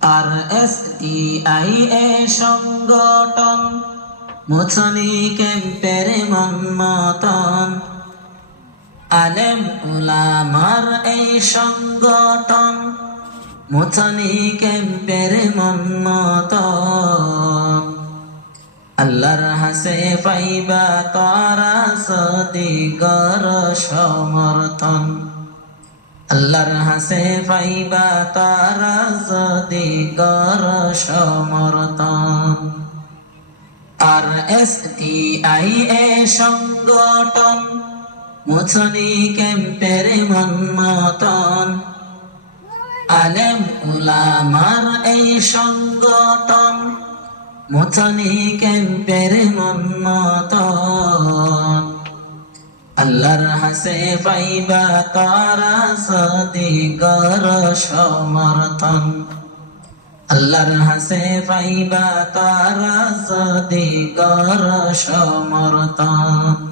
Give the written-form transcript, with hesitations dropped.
R S T I A সংগঠন মুছনি ক্যাম্পের মন মতন আলেম উলামার এই সংগঠন মুছনি ক্যাম্পের মন মতন আল্লাহর হাসে পাইবা তারা সদিগর সমর্থন আল্লাহর হাসে পাইবা তারা সদিগর সমর্থন আর এস টি আই এ সংগঠন মুছনি ক্যাম্পের মন মতন আলেম উলামার এই সংগঠন মুছনি ক্যাম্পের মন মতন আল্লাহর হাসে পাইবা তারা সদিগর সমর্থন আল্লাহর হাসে পাইবা তারা সদিগর সমর্থন